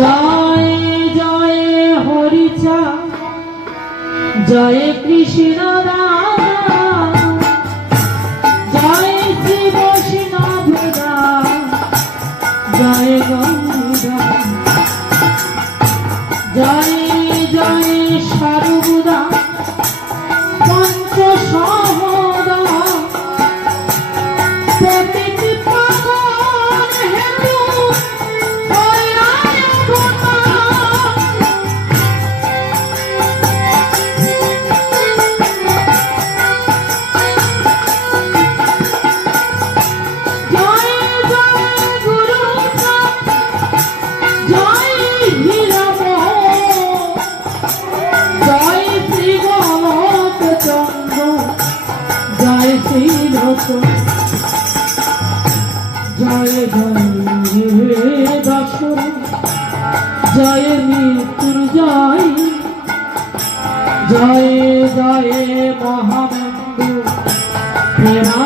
জয় জয় হরিচা জয় কৃষ্ণ জয় শ্রী বৈষ্ণব জয় গঙ্গা। জয় জয়। মৃত্যুঞ্জয় জয় জয় মহামৃত্যু। প্রেমা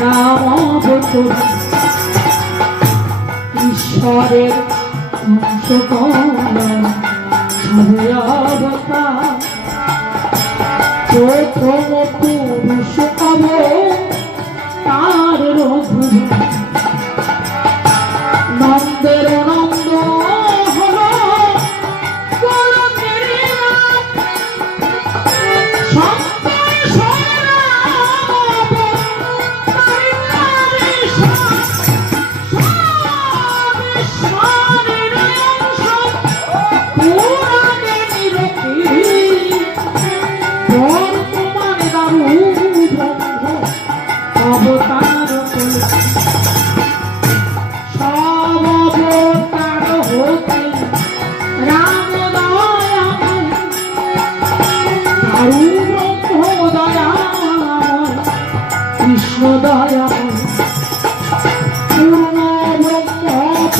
রাম ঈশ্বরের অংশতা প্রথম পুরুষ তার রঘু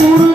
Guru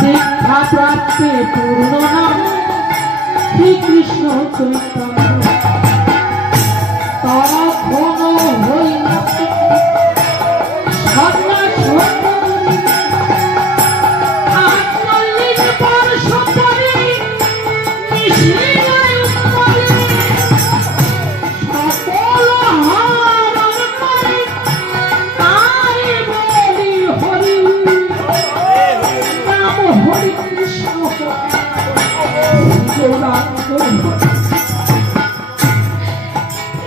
শিক্ষা প্রাপ্তে পূর্ণ নাম শ্রীকৃষ্ণ চৈতন্য।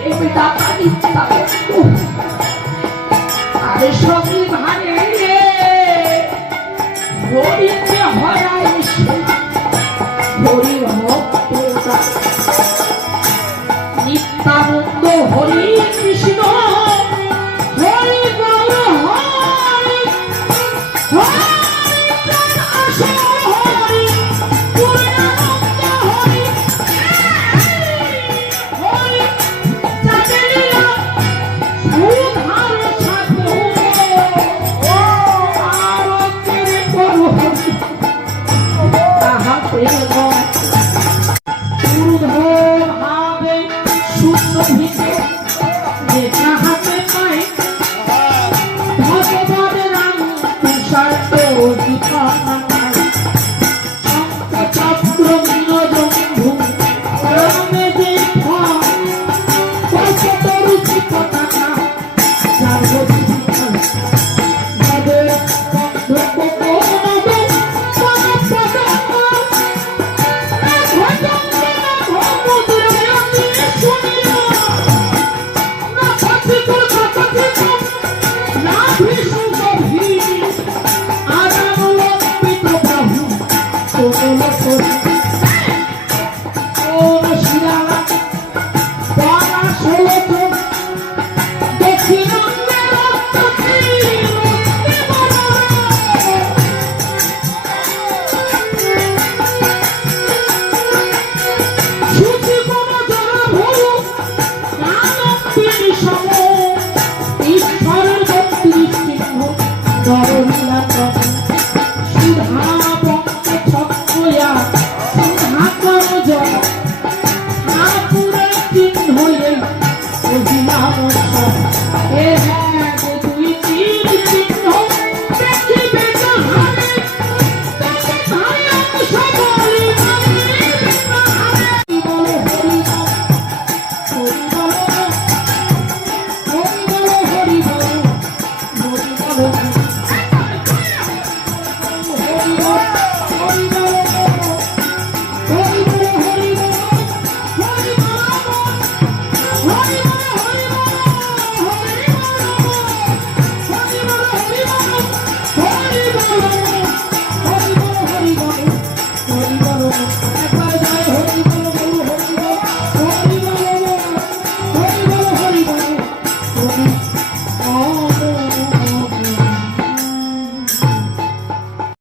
এমনি টাকা দিচ্ছে তাকে আরে সবই ভারে নিত্যানন্দ হরি কৃষ্ণ। 我曾经恨。